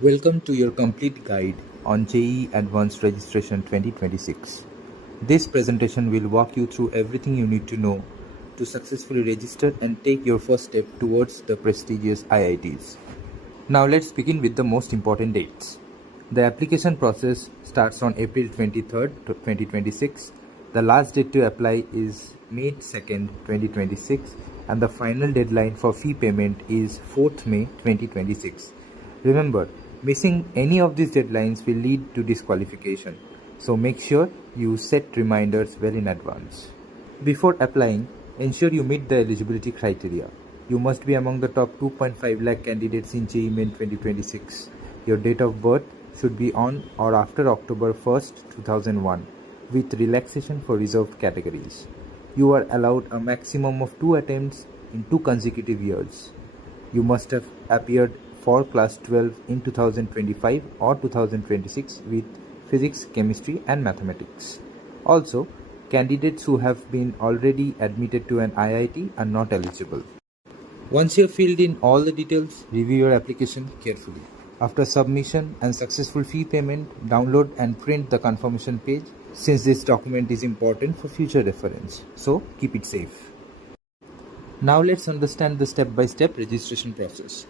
Welcome to your complete guide on JEE Advanced Registration 2026. This presentation will walk you through everything you need to know to successfully register and take your first step towards the prestigious IITs. Now let's begin with the most important dates. The application process starts on April 23rd, 2026. The last date to apply is May 2nd, 2026 and the final deadline for fee payment is 4th May 2026. Remember, missing any of these deadlines will lead to disqualification, so make sure you set reminders well in advance. Before applying, ensure you meet the eligibility criteria. You must be among the top 2.5 lakh candidates in JEE Main 2026. Your date of birth should be on or after October 1st, 2001, with relaxation for reserved categories. You are allowed a maximum of 2 attempts in 2 consecutive years. You must have appeared for class 12 in 2025 or 2026 with physics, chemistry and mathematics. Also, candidates who have been already admitted to an IIT are not eligible. Once you have filled in all the details, review your application carefully. After submission and successful fee payment, download and print the confirmation page since this document is important for future reference. So keep it safe. Now let's understand the step-by-step registration process.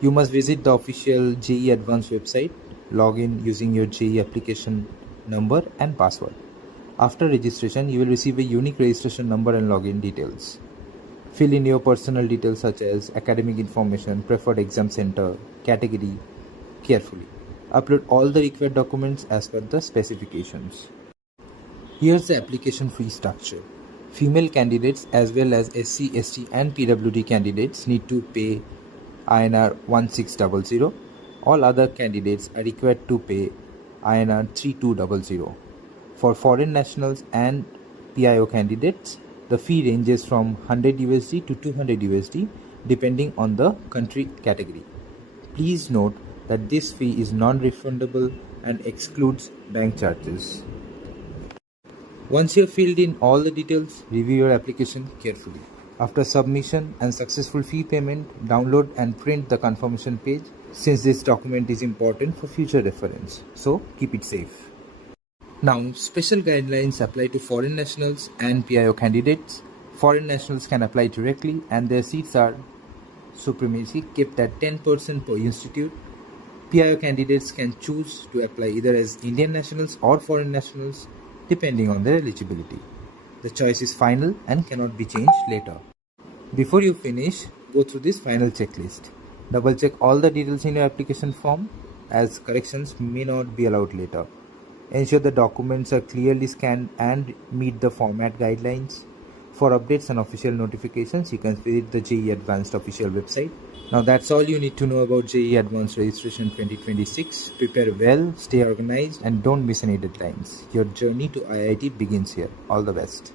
You must visit the official JEE Advanced website, log in using your JEE application number and password. After registration, you will receive a unique registration number and login details. Fill in your personal details such as academic information, preferred exam center, category carefully. Upload all the required documents as per the specifications. Here's the application fee structure. Female candidates as well as SC, ST and PWD candidates need to pay INR 1600. All other candidates are required to pay INR 3200. For foreign nationals and PIO candidates, the fee ranges from 100 USD to 200 USD depending on the country category. Please note that this fee is non-refundable and excludes bank charges. Once you have filled in all the details, review your application carefully. After submission and successful fee payment, download and print the confirmation page since this document is important for future reference. So keep it safe. Now, special guidelines apply to foreign nationals and PIO candidates. Foreign nationals can apply directly and their seats are supremacy kept at 10% per institute. PIO candidates can choose to apply either as Indian nationals or foreign nationals depending on their eligibility. The choice is final and cannot be changed later. Before you finish, go through this final checklist. Double check all the details in your application form as corrections may not be allowed later. Ensure the documents are clearly scanned and meet the format guidelines. For updates and official notifications, you can visit the JEE Advanced official website. Now that's all you need to know about JEE Advanced Registration 2026. Prepare well, stay organized and don't miss any deadlines. Your journey to IIT begins here. All the best.